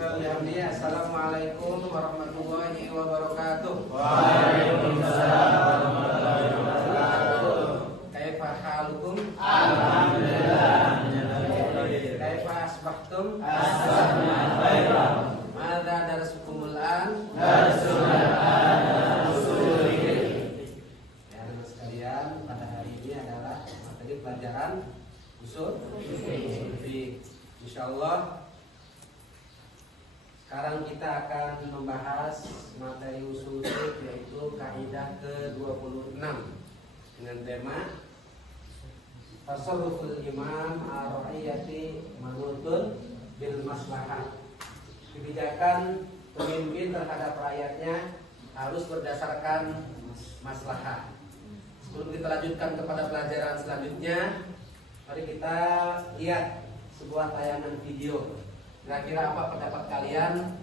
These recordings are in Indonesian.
Assalamualaikum warahmatullahi wabarakatuh. Waalaikumsalam warahmatullahi wabarakatuh. Kaifa halukum? Alhamdulillah. Kaifa asbahtum? Asbahna khairan. Madza darasukumul an? Darsul usul. Ya, teman sekalian, pada hari ini adalah materi pelajaran usul fikih. Insyaallah sekarang kita akan membahas materi usul fikih, yaitu kaidah ke-26 dengan tema tasarruful imam ar-ra'iyati manutun bil maslahah. Kebijakan pemimpin terhadap rakyatnya harus berdasarkan maslahah. Sebelum kita lanjutkan kepada pelajaran selanjutnya, mari kita lihat sebuah tayangan video. Kira-kira apa pendapat kalian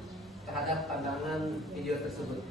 terhadap pandangan video tersebut?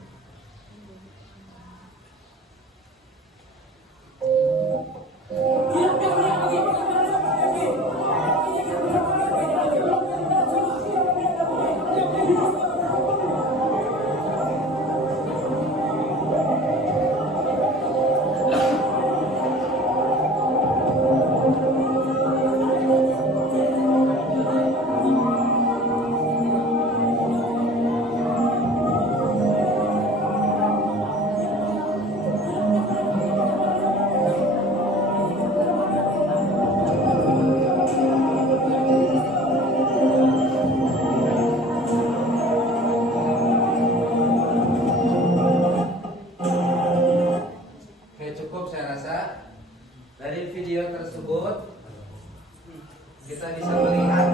Kita bisa melihat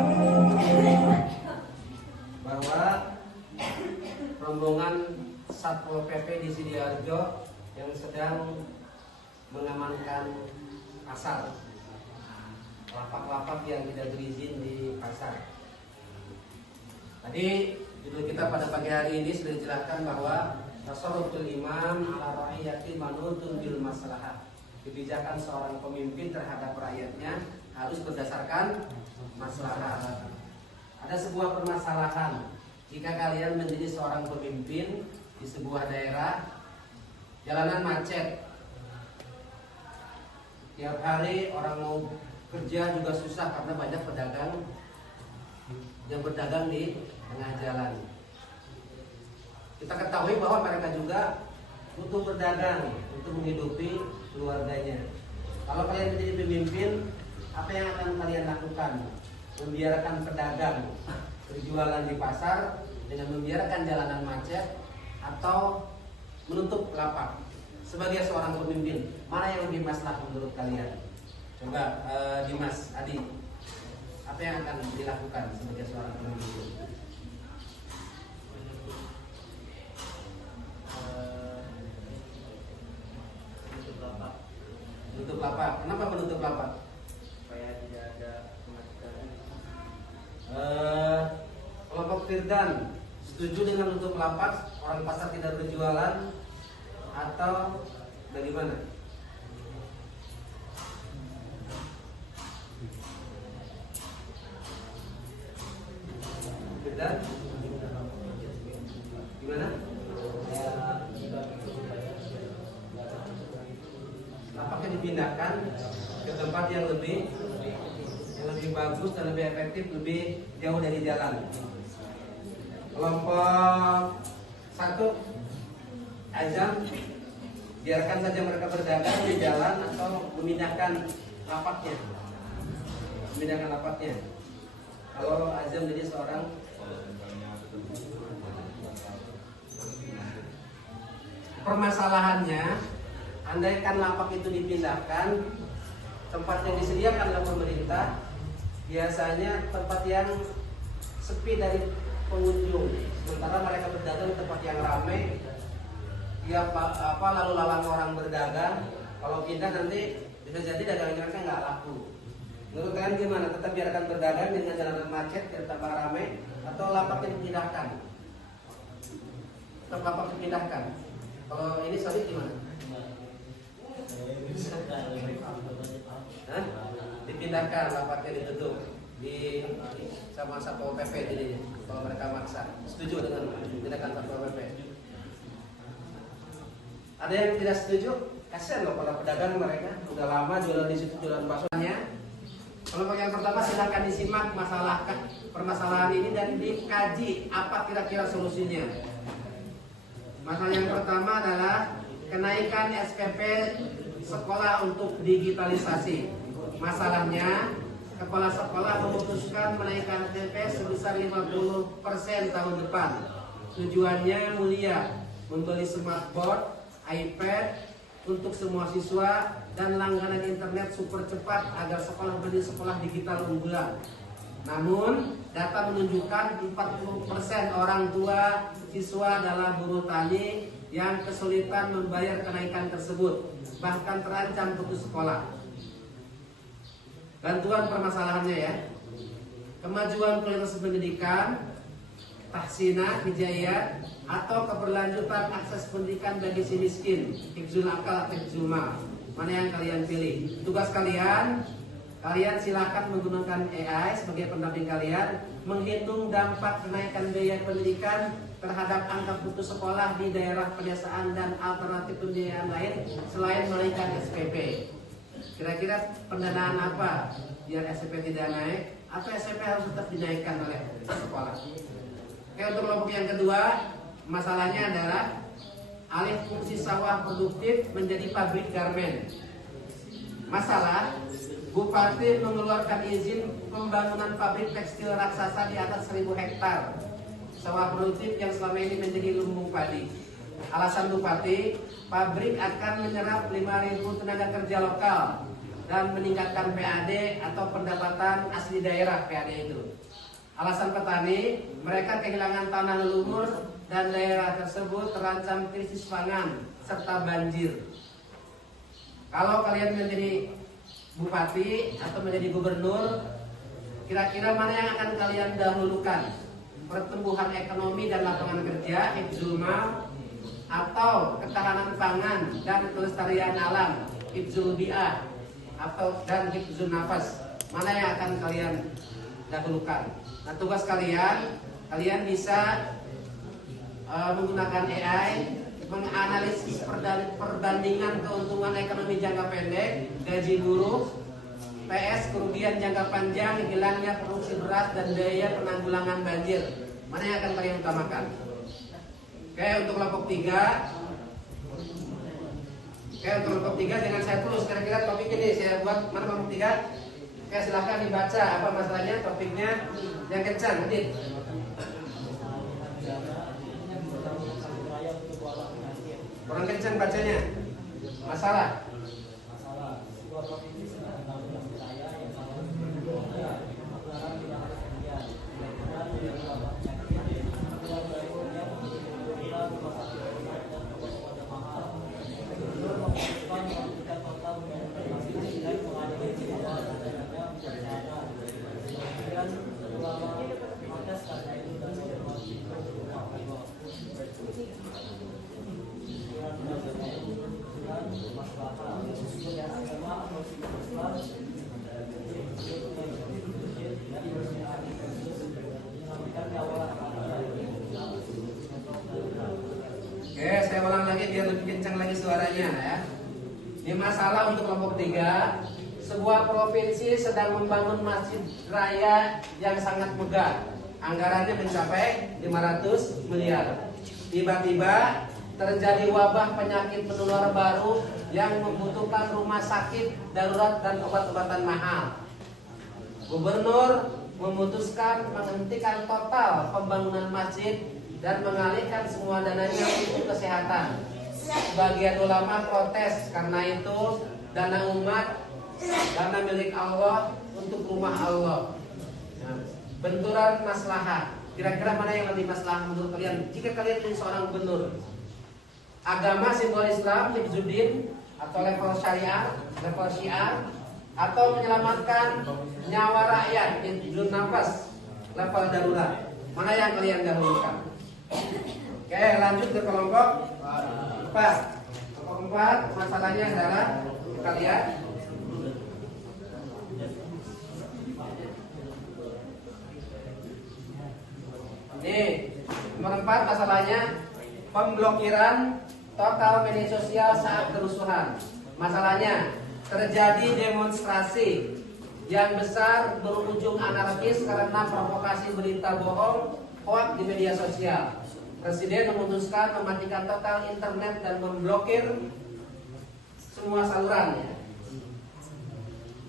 bahwa rombongan Satpol PP di Sidoarjo yang sedang mengamankan pasar, lapak-lapak yang tidak berizin di pasar. Tadi judul kita pada pagi hari ini sudah dijelaskan bahwa tasarruful imam ala ra'iyati manutun bil maslahah. Kebijakan seorang pemimpin terhadap rakyatnya harus berdasarkan maslahat. Ada sebuah permasalahan. Jika kalian menjadi seorang pemimpin di sebuah daerah, jalanan macet, tiap hari orang mau kerja juga susah karena banyak pedagang yang berdagang di tengah jalan. Kita ketahui bahwa mereka juga butuh berdagang untuk menghidupi keluarganya. Kalau kalian menjadi pemimpin, apa yang akan kalian lakukan? Membiarkan pedagang berjualan di pasar dengan membiarkan jalanan macet, atau menutup lapak? Sebagai seorang pemimpin, mana yang lebih maslahat menurut kalian? Coba Dimas, Adi, apa yang akan dilakukan sebagai seorang pemimpin? Menutup lapak. Kenapa menutup lapak? Supaya tidak ada kemacetan. Kelompok Firdan setuju dengan menutup lapak, orang pasar tidak berjualan, atau bagaimana? Firdan, gimana? Lapaknya dipindahkan ke tempat yang lebih bagus dan lebih efektif, lebih jauh dari jalan. Kelompok 1 Azam, biarkan saja mereka berdagang di jalan atau memindahkan lapaknya. Kalau Azam jadi seorang permasalahannya, andaikan lapak itu dipindahkan, tempat yang disediakan oleh pemerintah biasanya tempat yang sepi dari pengunjung, sementara mereka berdagang di tempat yang ramai. Lalu lalang orang berdagang, kalau pindah nanti bisa jadi dagangan mereka nggak laku. Menurut kalian gimana? Tetap biarkan berdagang dengan jalanan macet biar tambah ramai, atau lapaknya dipindahkan? Tetap lapak dipindahkan. Kalau ini Sabit gimana? Dipindahkan, lapaknya ditutup di sama Satpol PP jadi kalau mereka dagang maksa. Setuju dengan tindakan Satpol PP? Ada yang tidak setuju? Kasihan loh para pedagang, mereka udah lama jualan di situ, jualan baksonya. Kelompok yang pertama silahkan disimak permasalahan ini dan dikaji apa kira-kira solusinya. Masalah yang pertama adalah kenaikan SPP sekolah untuk digitalisasi. Masalahnya, kepala sekolah memutuskan menaikkan SPP sebesar 50% tahun depan. Tujuannya mulia, membeli smartboard, iPad untuk semua siswa dan langganan internet super cepat agar sekolah menjadi sekolah digital unggulan. Namun, data menunjukkan 40% orang tua siswa adalah buruh tani yang kesulitan membayar kenaikan tersebut, bahkan terancam putus sekolah. Bantuan permasalahannya ya, kemajuan kualitas pendidikan, tahsinah, hijayat, atau keberlanjutan akses pendidikan bagi si miskin, hifzul akal atau hifzul mal. Mana yang kalian pilih? Tugas kalian silakan menggunakan AI sebagai pendamping kalian, menghitung dampak kenaikan biaya pendidikan terhadap angka putus sekolah di daerah pedesaan dan alternatif pembiayaan lain selain menaikkan SPP. Kira-kira pendanaan apa biar SPP tidak naik atau SPP harus tetap dinaikkan oleh sekolah? Oke, untuk kelompok yang kedua, masalahnya adalah alih fungsi sawah produktif menjadi pabrik garmen. Masalah, Bupati mengeluarkan izin pembangunan pabrik tekstil raksasa di atas 1000 hektar sawah produktif yang selama ini menjadi lumbung padi. Alasan Bupati, pabrik akan menyerap 5.000 tenaga kerja lokal dan meningkatkan PAD atau pendapatan asli daerah PAD itu. Alasan petani, mereka kehilangan tanah leluhur dan daerah tersebut terancam krisis pangan serta banjir. Kalau kalian menjadi bupati atau menjadi gubernur, kira-kira mana yang akan kalian dahulukan? Pertumbuhan ekonomi dan lapangan kerja, hifzul mal, atau ketahanan pangan dan kelestarian alam, hifzul bi'ah, atau dan hifzul nafas? Mana yang akan kalian dahulukan? Nah, tugas kalian bisa menggunakan AI menganalisis perbandingan keuntungan ekonomi jangka pendek, gaji buruh, PS kerugian jangka panjang, hilangnya produksi beras dan daya penanggulangan banjir. Mana yang akan kalian utamakan? Oke, untuk kelompok 3. Oke, untuk kelompok 3 dengan saya terus kira-kira topik ini saya buat mana kelompok 3? Oke, silahkan dibaca apa masalahnya, topiknya yang kencang, Adit. Kurang kencang bacanya. Masalah. Sebuah provinsi sedang membangun wilayah yang sangat anggaran tidak ada kemudian dan tidak dapat penyakit keluar barunya rumah sakit dan obat-obatan mahal. Gubernur memutuskan melakukan total pembangunan dan mengadili semua daerahnya bencana. Kemudian ulama protes karena itu dan menghormati rumah Allah. Oke, saya ulang lagi biar lebih kencang lagi suaranya ya. Ini masalah untuk kelompok 3. Sebuah provinsi sedang membangun masjid raya yang sangat megah. Anggarannya mencapai 500 miliar. Tiba-tiba terjadi wabah penyakit menular baru yang membutuhkan rumah sakit darurat dan obat-obatan mahal. Gubernur memutuskan menghentikan total pembangunan masjid dan mengalihkan semua dananya untuk kesehatan. Sebagian ulama protes karena itu dana umat, dana milik Allah untuk rumah Allah. Benturan maslahat. Kira-kira mana yang lebih maslahat menurut kalian? Jika kalian menjadi seorang gubernur, agama simbol Islam, hifzuddin atau level syariah, level syiar, atau menyelamatkan nyawa rakyat, hifzun nafas, level darurat. Mana yang kalian dahulukan? Oke, lanjut ke kelompok 4. Kelompok 4 masalahnya adalah kalian Nih, nomor 4 masalahnya pemblokiran total media sosial saat kerusuhan. Masalahnya terjadi demonstrasi yang besar berujung anarkis karena provokasi berita bohong hoax di media sosial. Presiden memutuskan mematikan total internet dan memblokir semua salurannya.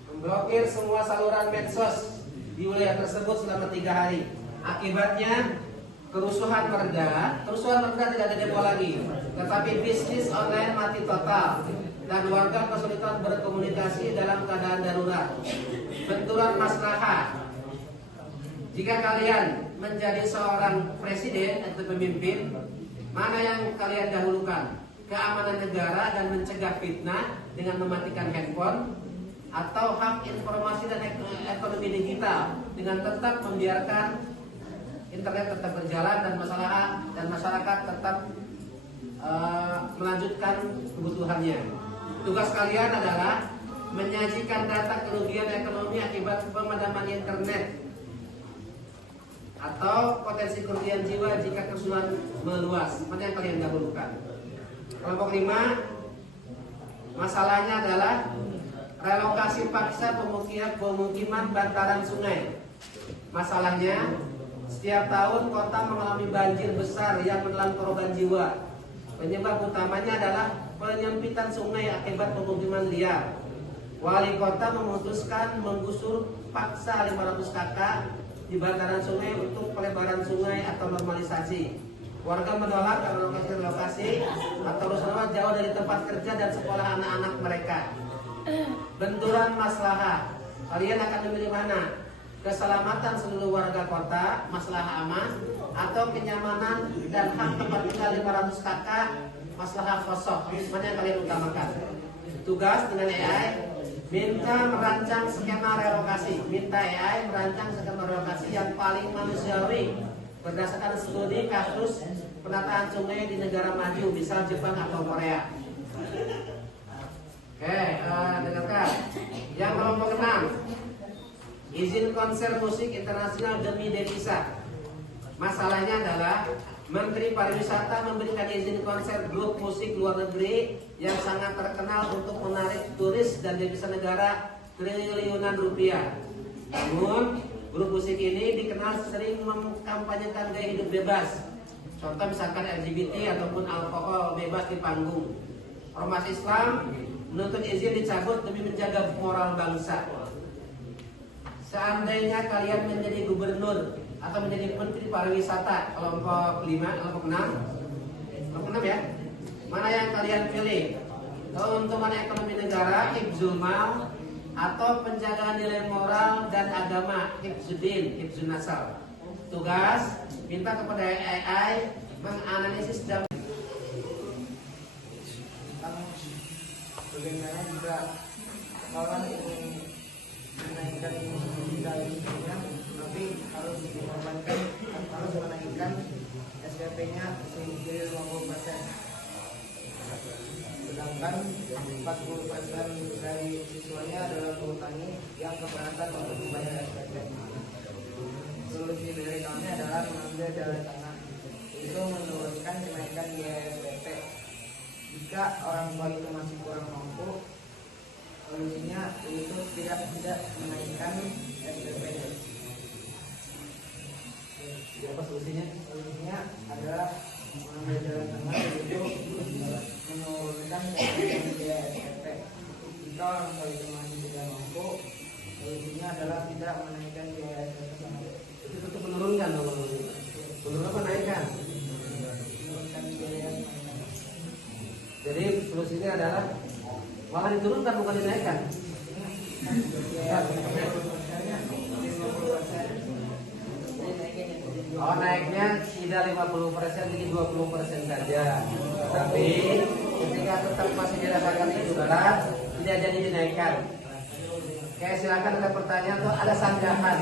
Memblokir semua saluran medsos di wilayah tersebut selama 3 hari. Akibatnya kerusuhan mereda tidak ada demo lagi, tetapi bisnis online mati total dan warga kesulitan berkomunikasi dalam keadaan darurat. Benturan maslahat. Jika kalian menjadi seorang presiden atau pemimpin, mana yang kalian dahulukan? Keamanan negara dan mencegah fitnah dengan mematikan handphone, atau hak informasi dan ekonomi digital dengan tetap membiarkan internet tetap berjalan dan masyarakat tetap melanjutkan kebutuhannya. Tugas kalian adalah menyajikan data kerugian ekonomi akibat pemadaman internet atau potensi kerugian jiwa jika kerusuhan meluas. Mana yang kalian dahulukan? Kelompok 5, masalahnya adalah relokasi paksa pemukiman bantaran sungai. Masalahnya, setiap tahun kota mengalami banjir besar yang menelan korban jiwa. Penyebab utamanya adalah penyempitan sungai akibat pemukiman liar. Wali kota memutuskan menggusur paksa 500 kakak di bantaran sungai untuk pelebaran sungai atau normalisasi. Warga menolak karena relokasi atau rusunawa jauh dari tempat kerja dan sekolah anak-anak mereka. Benturan maslahat. Kalian akan memilih mana? Keselamatan seluruh warga kota, masalah aman, atau kenyamanan dan hak tempat tinggal 500 kakak, masalah kosong. Mana yang kalian utamakan? Tugas dengan AI, minta merancang skema relokasi. Minta AI merancang skema relokasi yang paling manusiawi berdasarkan studi kasus penataan sungai di negara maju, misal Jepang atau Korea. Oke, dengarkan. Yang kelompok 6, izin konser musik internasional demi devisa. Masalahnya adalah Menteri Pariwisata memberikan izin konser grup musik luar negeri yang sangat terkenal untuk menarik turis dan devisa negara triliunan rupiah. Namun grup musik ini dikenal sering mengkampanyekan gaya hidup bebas. Contoh misalkan LGBT ataupun alkohol bebas di panggung. Ormas Islam menuntut izin dicabut demi menjaga moral bangsa. Seandainya kalian menjadi gubernur atau menjadi menteri pariwisata, kelompok 5, kelompok 6 ya. Mana yang kalian pilih? Keuntungan ekonomi negara, hifzul mal, atau penjagaan nilai moral dan agama, hifzuddin, hifzun nasal. Tugas, minta kepada AI menganalisis dan bagaimana jika kawan ingin menaikkan digital ini, tapi harus menaikkan SPP-nya menjadi 50%. Sedangkan 40% dari siswanya adalah buruh tani yang keberatan untuk membayar SPP. Solusi dari kami adalah mengambil jalan tengah, itu menurunkan kenaikan biaya SPP. Jika orang tua itu masih kurang mampu, solusinya itu tidak menaikkan SPP-nya. apa solusinya? Solusinya adalah mengambil jalan tengah, yaitu menurunkan kenaikan biaya SPP. Jika orang tua itu masih tidak mampu, solusinya adalah tidak menaikkan biaya SPP. Itu tetap menurunkan dong. Menurun apa naikkan? Menurunkan biaya. Jadi solusinya adalah malah diturunkan bukan dinaikkan. Oh, naiknya tidak 50%, jadi 20% saja. Tapi ketika tetap masih dirasakan itu berat, tidak jadi dinaikkan. Oke, silakan ada pertanyaan atau ada sanggahan.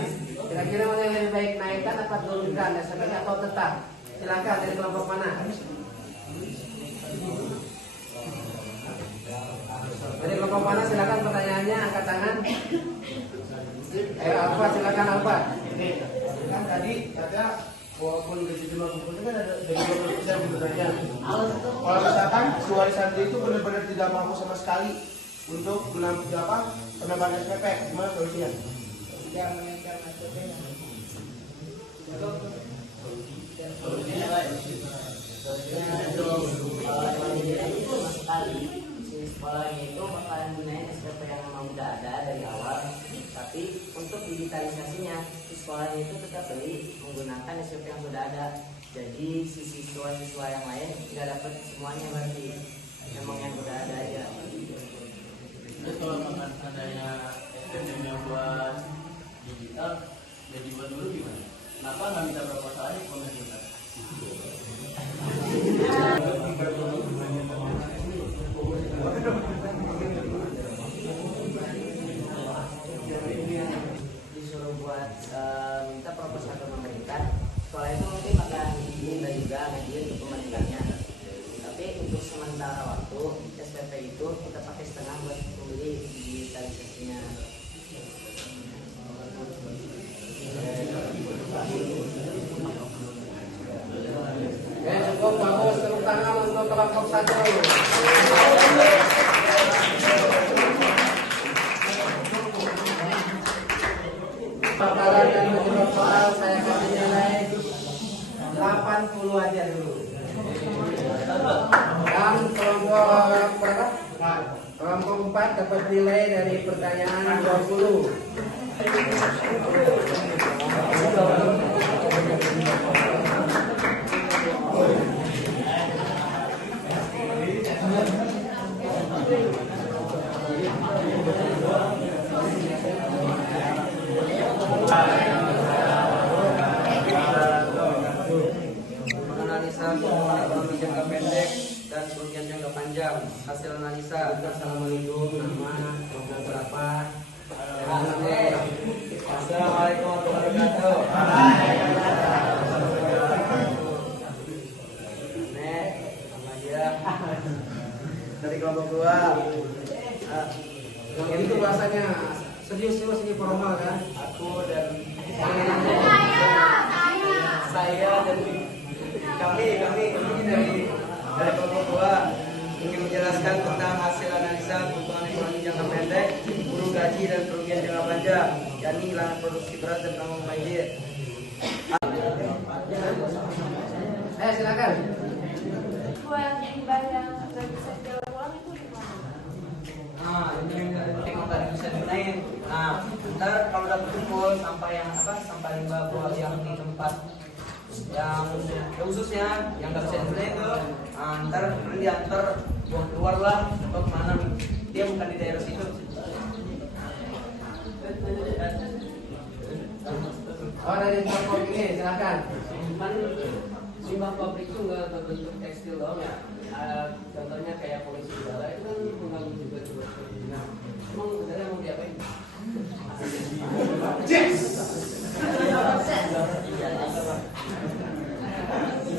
Kira-kira mana yang lebih baik, naikkan atau turunkan SPP atau tetap? Silakan dari kelompok mana? Dari kelompok mana? Silakan pertanyaannya, angkat tangan. Ayo Alfa, silakan Alfa. Kan tadi ada walaupun gaji 50% kan ada dari 20% sebenarnya. Kalau misalkan si wali santri itu benar-benar tidak mampu sama sekali untuk penambahan SPP, gimana solusinya? Yang menaikkan SPP-nya. Solusinya apa? Solusinya itu sama sekali si sekolahnya itu bakalan gunain SPP yang memang udah ada dari awal, tapi untuk digitalisasinya si sekolahnya itu tetap beli menggunakan SPP yang sudah ada. Jadi si siswa-siswa yang lain nggak dapat semuanya, berarti memang yang udah ada aja. Terus kalau makan seandainya SPP-nya buat digital, jadi buat dulu gimana? Kenapa nggak minta proposal aja pemerintah? Disuruh buat minta proposal ke pemerintah, sekolah itu mungkin akan minta juga ngajuin ke pemerintahnya. Tapi untuk sementara waktu SPP itu kita pakai setengah buat membeli digitalisasinya. Oke, cukup bagus, tepuk tangan untuk kelompok 1. Bakalan dan menjawab soal saya kasih nilai 80 aja dulu. Dan kelompok berapa? Kelompok 4 dapat nilai dari pertanyaan 20. Menganalisa pertumbuhan ekonomi jangka pendek dan kerugian jangka panjang. Hasil analisa. Assalamualaikum, nama, kelompok berapa? Assalamualaikum warahmatullahi wabarakatuh. Nek, sama dia dari kelompok 2. Ini tuh bahasanya serius ini formal kan? Aku dan saya dan kami ini dari kelompok 2 ingin menjelaskan tentang hasil analisa keuntungan ekonomi jangka pendek, guru gaji dan kerugian jangka panjang, yakni hilangan produksi beras dan tanggung banjir. Silakan. Uang yang dibayar nggak bisa dijual ulang itu di mana? Ini yang tadi bisa digunain. Ntar kalau udah kumpul sampah yang sampah limbah buang yang di tempat yang khususnya yang nggak bisa digunain itu, ntar diantar buang keluar lah atau kemana, dia bukan di daerah situ. Oh, dari kelompok ini silakan. Cuman limbah pabrik itu nggak berbentuk tekstil doang ya. Contohnya kayak polusi udara itu kan mengganggu juga coba. Nah, emang sebenarnya mau diapain?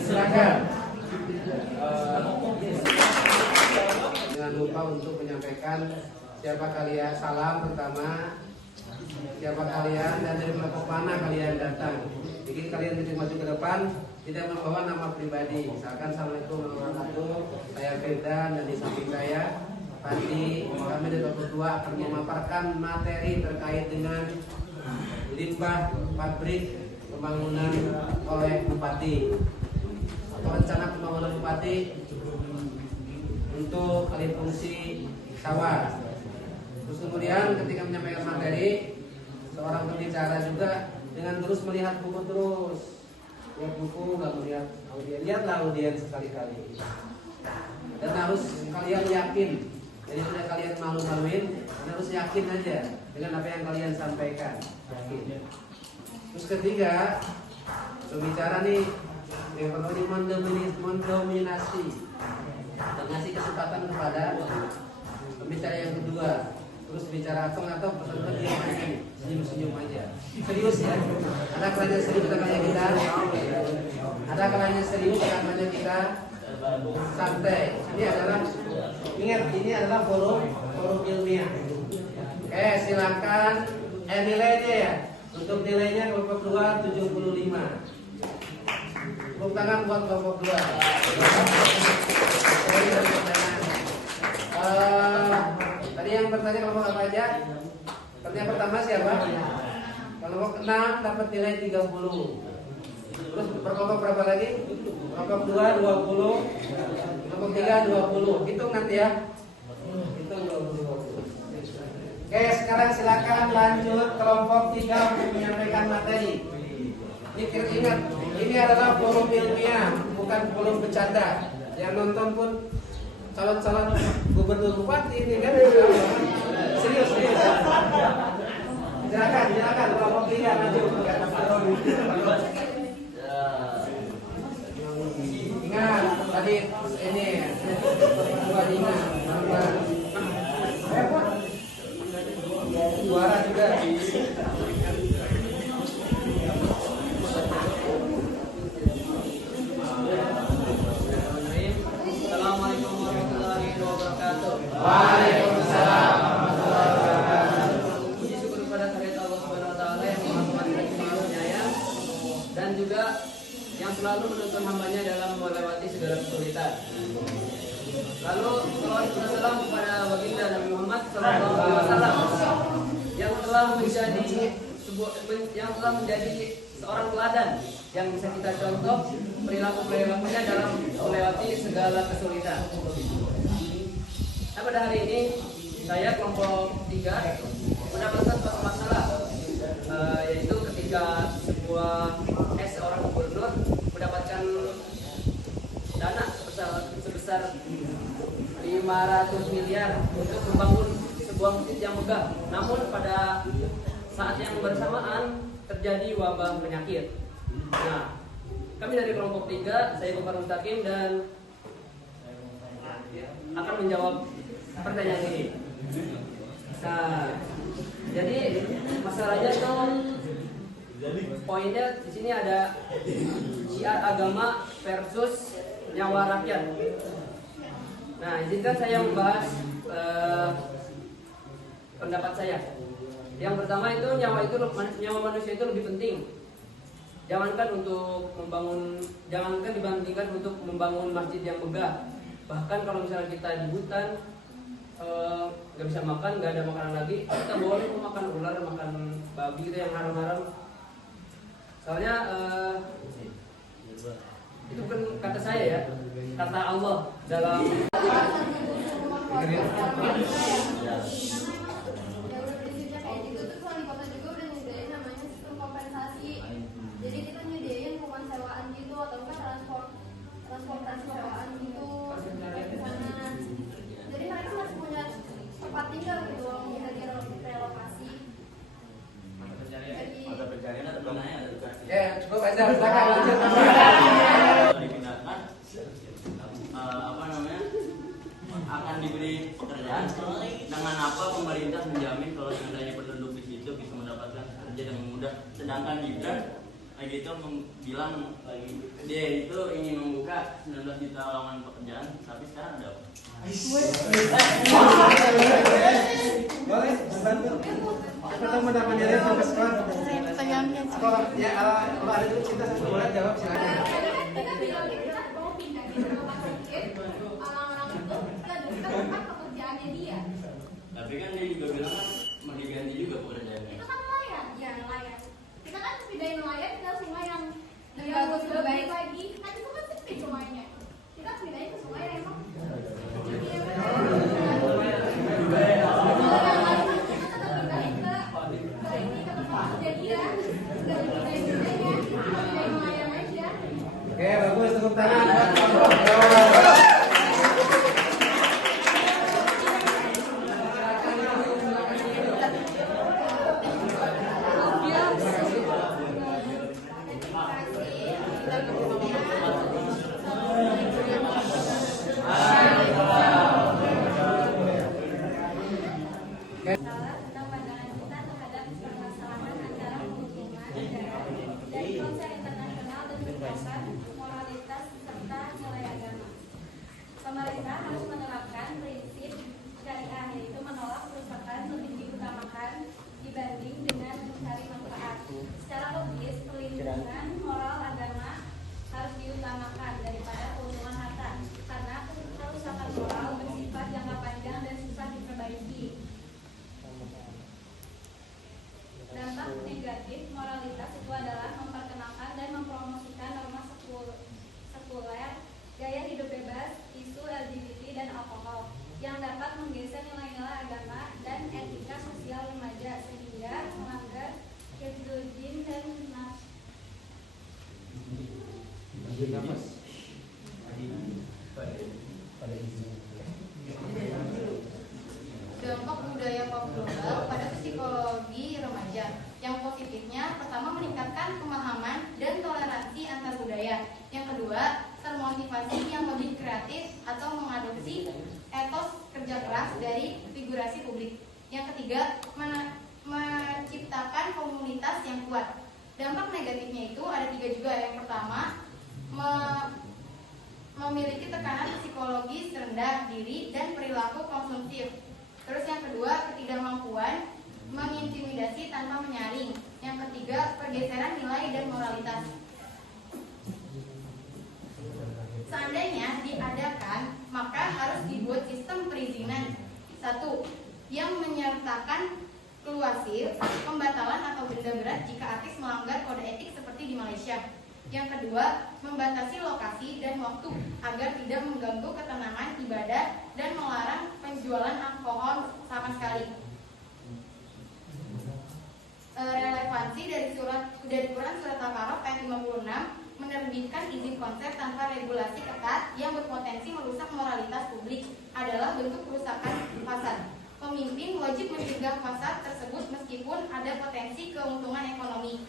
Silakan. Jangan lupa untuk menyampaikan siapa kalian, salam pertama, siapa kalian dan dari kelompok mana kalian datang. Jadi kalian ketika maju ke depan tidak membawa nama pribadi. Misalkan Assalamualaikum warahmatullahi wabarakatuh. Saya Firdan dan di samping saya Pandi. Kami dari kelompok 2 akan memaparkan materi terkait dengan limbah pabrik pembangunan oleh Bupati atau rencana pembangunan Bupati untuk alih fungsi sawah. Terus kemudian ketika menyampaikan materi, seorang pembicara juga dengan terus melihat buku terus. Lihat buku, nggak melihat audien. Lihatlah audien sekali-kali. Dan harus kalian yakin. Jadi sudah kalian malu-maluin, harus yakin aja dengan apa yang kalian sampaikan. Yakin. Terus ketiga, pembicara nih yang perlu mendominasi dan ngasih kesempatan kepada pembicara yang kedua. Terus bicara atau peserta diam aja, senyum-senyum aja. Serius ya. Ada kalanya serius, ada kalanya kita. Ada kalanya serius, ada kalanya kita santai. Ini adalah, ingat, ini adalah forum ilmiah. Oke, silakan nilainya ya. Untuk nilainya kelompok 2 75. Tepuk tangan buat kelompok 2. Tadi yang bertanya kelompok apa aja? Pertanyaan pertama siapa? Kelompok 6 dapat nilai 30. Terus berkelompok berapa lagi? Kelompok 2 20. Kelompok 3 20. Hitung nanti ya. Hitung 20. Oke, sekarang silakan lanjut kelompok 3 untuk menyampaikan materi. Ini ingat, ini adalah forum ilmiah, bukan forum bercanda. Yang nonton pun calon-calon gubernur bupati ini kan. Serius. Silakan kelompok 3 lanjut. Ingat tadi ini buat ingat suara juga. Assalamualaikum warahmatullahi wabarakatuh. Waalaikumsalam warahmatullahi wabarakatuh. Puji syukur kepada kehadirat Allah Subhanahu wa taala yang Maha Pengasih lagi Maha Penyayang dan juga yang selalu menuntun hambanya dalam melewati segala kesulitan. Lalu salawat dan salam kepada baginda Nabi Muhammad sallallahu alaihi wasallam yang telah menjadi seorang teladan yang bisa kita contoh perilakunya dalam melewati segala kesulitan. Nah, pada hari ini saya kelompok 3 mendapatkan suatu masalah, yaitu ketika seorang gubernur mendapatkan dana sebesar 500 miliar untuk membangun sebuah masjid yang megah. Namun pada saat yang bersamaan terjadi wabah penyakit. Nah, kami dari kelompok 3, saya Gopar Mustaqim dan akan menjawab pertanyaan ini. Nah, jadi masalahnya itu poinnya di sini ada syiar agama versus nyawa rakyat. Nah, izinkan saya membahas pendapat saya. Yang pertama itu nyawa manusia itu lebih penting. Jangankan dibandingkan untuk membangun masjid yang megah. Bahkan kalau misalnya kita di hutan nggak bisa makan, nggak ada makanan lagi, kita boleh makan ular, makan babi gitu yang haram-haram. Soalnya itu bukan kata saya ya, kata Allah dalam jadi kita nyediain rumah sewaan gitu atau enggak transportasi sewaan gitu ke sana. Jadi mereka masih punya tempat tinggal gitu loh, bisa direlokasi. Mata pencarian ada bangunnya ada juga. Cukup aja, silakan lanjut. Dipindahkan akan diberi pekerjaan. Dengan apa pemerintah menjamin kalau seandainya penduduk di situ bisa mendapatkan kerja dengan mudah, sedangkan Gibran gitu bilang dia itu ingin membuka 19 juta lowongan pekerjaan, tapi sekarang ada apa? Boleh bantu. Pertama namanya dia sampai sekarang. Kalau ya kalau ada itu cinta sama boleh jawab silakan. Kita bilang kita mau pindah ke rumah sakit, orang-orang itu kita tempat pekerjaannya dia. Tapi kan dia juga bilang kan mau diganti juga pekerjaannya. Itu kan nelayan, ya nelayan. Kita kan pindahin nelayan ke sungai yang bagus lebih baik lagi. Kan itu kan sempit sungainya. Kita pindahin ke sungai yang emang Oke, bagus, tepuk tangan. Pemerintah harus menerapkan prinsip syariah, yaitu menolak kerusakan lebih diutamakan dibanding dengan mencari manfaat. Secara logis, perlindungan moral agama harus diutamakan Dampak budaya pop global pada psikologi remaja. Yang positifnya, pertama meningkatkan pemahaman dan toleransi antar budaya. Yang kedua, termotivasi yang lebih kreatif atau mengadopsi etos kerja keras dari figurasi publik. Yang ketiga, menciptakan komunitas yang kuat. Dampak negatifnya itu ada 3 juga. Yang pertama, memiliki tekanan psikologis rendah diri dan perilaku konsumtif. Terus yang kedua, ketidakmampuan mengintimidasi tanpa menyaring. Yang ketiga, pergeseran nilai dan moralitas. Seandainya diadakan, maka harus dibuat sistem perizinan. 1. Yang menyertakan keluasif, pembatalan atau denda berat jika artis melanggar kode etik seperti di Malaysia. Yang kedua, membatasi lokasi dan waktu agar tidak mengganggu ketenangan ibadah dan melarang penjualan alkohol sama sekali. Relevansi dari Quran Surat Al-Kahf ayat 56 menerbitkan izin konser tanpa regulasi ketat yang berpotensi merusak moralitas publik adalah bentuk kerusakan pasar. Pemimpin wajib mencegah pasar tersebut meskipun ada potensi keuntungan ekonomi.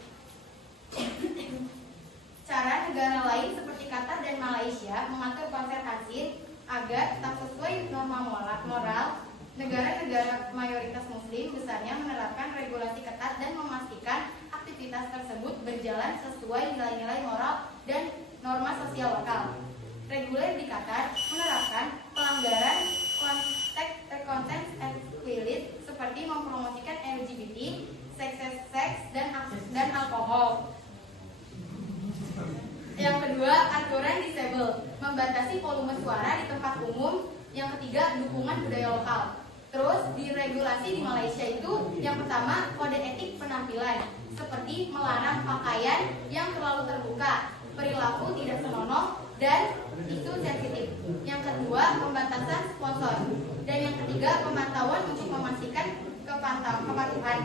Cara negara lain seperti Qatar dan Malaysia mengatur konser asing agar tak sesuai norma moral. Negara-negara mayoritas muslim besarnya menerapkan regulasi ketat dan memastikan aktivitas tersebut berjalan sesuai nilai-nilai moral dan norma sosial lokal. Reguler di Qatar menerapkan pelanggaran konten eksplisit seperti mempromosikan LGBT, seks dan alkohol. Yang kedua, aturan disable, membatasi volume suara di tempat umum. Yang ketiga, dukungan budaya lokal. Terus diregulasi di Malaysia itu yang pertama, kode etik penampilan seperti melarang pakaian yang terlalu terbuka, perilaku tidak senonoh, dan isu sensitif. Yang kedua, pembatasan sponsor. Dan yang ketiga, pemantauan untuk memastikan kepatuhan.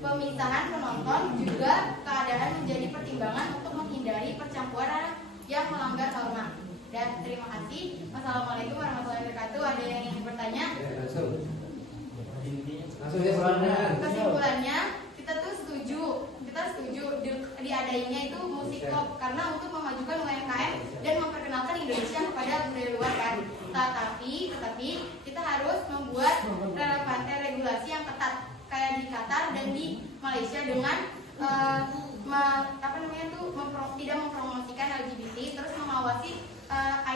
Pemisahan penonton juga keadaan menjadi pertimbangan untuk menghindari percampuran yang melanggar norma. Dan terima kasih. Wassalamualaikum warahmatullahi wabarakatuh. Ada yang ingin bertanya? Langsung ya soalnya. Kesimpulannya, kita setuju diadainya itu Musikop karena untuk memajukan UMKM dan memperkenalkan Indonesia kepada budaya luar kan. Tetapi kita harus membuat regulasi yang ketat kayak di Qatar dan di Malaysia dengan tidak mempromosikan LGBT, terus mengawasi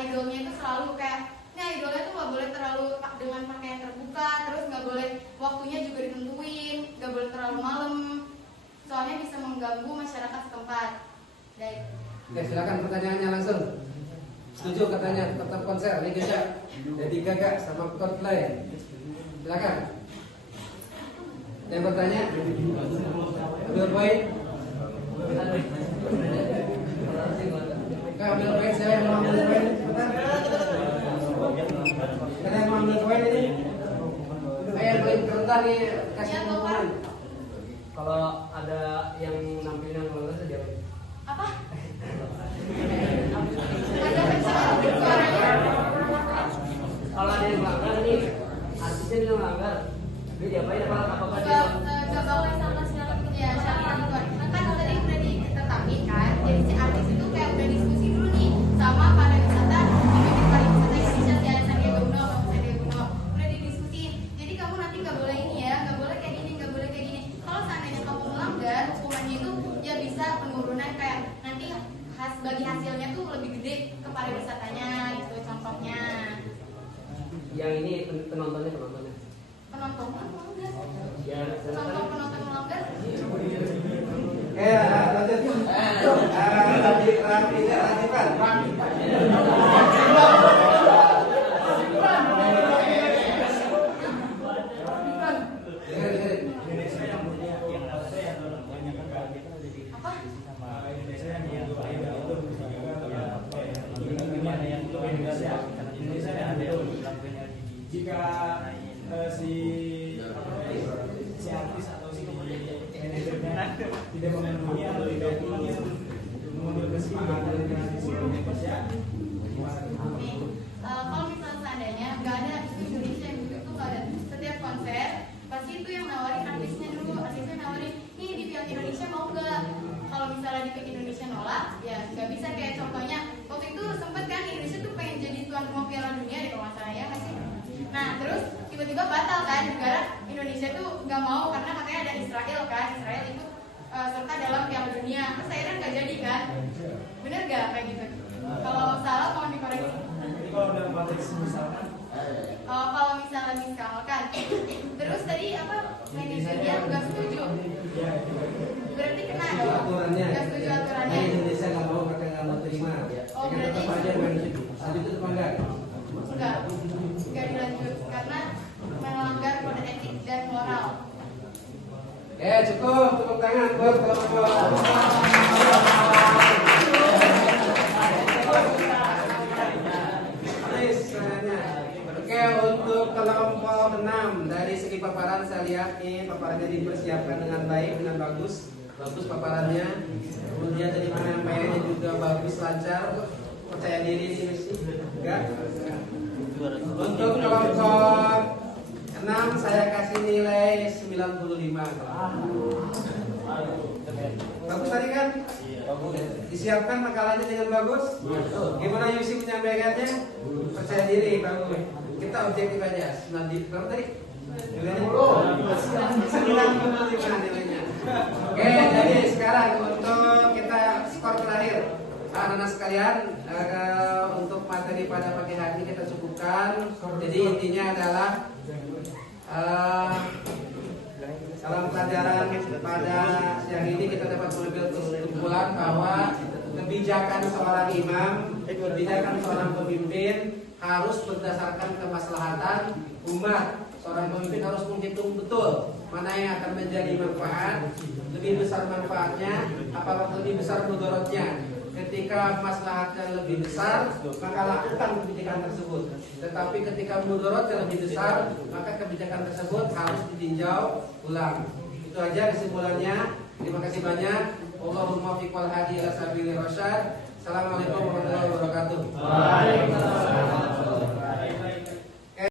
idolnya itu selalu kayak idolnya tuh nggak boleh terlalu dengan pakaian terbuka, terus nggak boleh waktunya juga ditentuin, nggak boleh terlalu malam, soalnya bisa mengganggu masyarakat setempat. Oke, silakan pertanyaannya langsung. Setuju katanya tetap konser ini bisa jadi Gaga sama Coldplay. Silakan. Yang bertanya, ambil poin. Ambil poin, saya yang mau ambil poin. Kita yang mau ambil poin ini. Yang paling rentan nih kasih pengumuman. Kalau ada yang nampilin yang melanggar saja. Apa? Ada pencet suaranya. Kalau ada yang melanggar nih, artisnya dia melanggar. Dia diapain? Apakah dia? Coba oleh sama siapa ya syarat itu kan tadi udah ditetapin kan. Jadi si artis itu kayak udah diskusi dulu nih sama pariwisata, pemimpin pariwisata Indonesia si Sandiaga Uno. Udah didiskusin. Jadi kamu nanti nggak boleh ini ya, nggak boleh kayak gini, nggak boleh kayak gini. Kalau seandainya kamu melanggar, hukumannya itu ya bisa penurunan kayak nanti bagi hasilnya tuh lebih gede ke pariwisatanya gitu contohnya. Yang ini penontonnya. Penonton melanggar. Ya, Penonton melanggar. Jika si artis atau si manajernya tidak memenuhi atau tidak ingin mengambil kesepakatan dengan si Nih, kalau misalnya seandainya nggak ada isu Indonesia yang begitu nggak ada, setiap konser pasti itu yang nawarin artisnya dulu, artisnya nawarin nih di pihak Indonesia mau nggak. Kalau misalnya di pihak Indonesia nolak, ya nggak bisa. Kayak contohnya waktu itu sempet kan Indonesia tuh pengen jadi tuan rumah Piala Dunia di kalau nggak salah ya masih. Nah terus tiba-tiba batal kan, negara Indonesia tuh nggak mau karena katanya ada Israel kan, Israel itu serta dalam Piala Dunia. Terus akhirnya nggak jadi kan, bener gak kayak gitu? Kalau salah mau dikoreksi. Jadi kalau dalam konteks misalkan Kalau misalnya misalkan, terus tadi apa manajernya nggak setuju, berarti kena dong. Aturannya. Nggak setuju aturannya. Indonesia nggak mau, mereka nggak mau terima. Oh, berarti tetap aja lanjut itu apa enggak? Nggak dilanjut karena melanggar kode etik dan moral. Cukup, tepuk tangan buat kelompok. Oke, untuk kelompok 6 dari segi paparan saya lihat nih paparannya dipersiapkan dengan baik, dengan bagus paparannya. Kemudian dari penyampaiannya juga bagus, lancar, percaya diri sih mesti. Enggak? Untuk kelompok 6 saya kasih nilai 95. Bagus tadi kan? Disiapkan makalahnya dengan bagus. Gimana Yusi menyampaikannya? Percaya diri, bagus. Kita objektif aja. Berapa tadi? Nilainya 95 nilainya. Oke, jadi sekarang untuk kita skor terakhir. Anak-anak sekalian, untuk materi pada pagi hari ini kita cukupkan. Jadi intinya adalah dalam pelajaran pada siang ini kita dapat mengambil kesimpulan bahwa kebijakan seorang imam, kebijakan seorang pemimpin harus berdasarkan kemaslahatan umat. Seorang pemimpin harus menghitung betul mana yang akan menjadi manfaat, lebih besar manfaatnya, apakah lebih besar mudaratnya. Ketika maslahatnya lebih besar, maka lakukan kebijakan tersebut. Tetapi ketika mudaratnya lebih besar, maka kebijakan tersebut harus ditinjau ulang. Itu aja kesimpulannya. Terima kasih banyak. Allahumma fiqh wal hadi ila sabili rasyad. Assalamualaikum warahmatullahi wabarakatuh.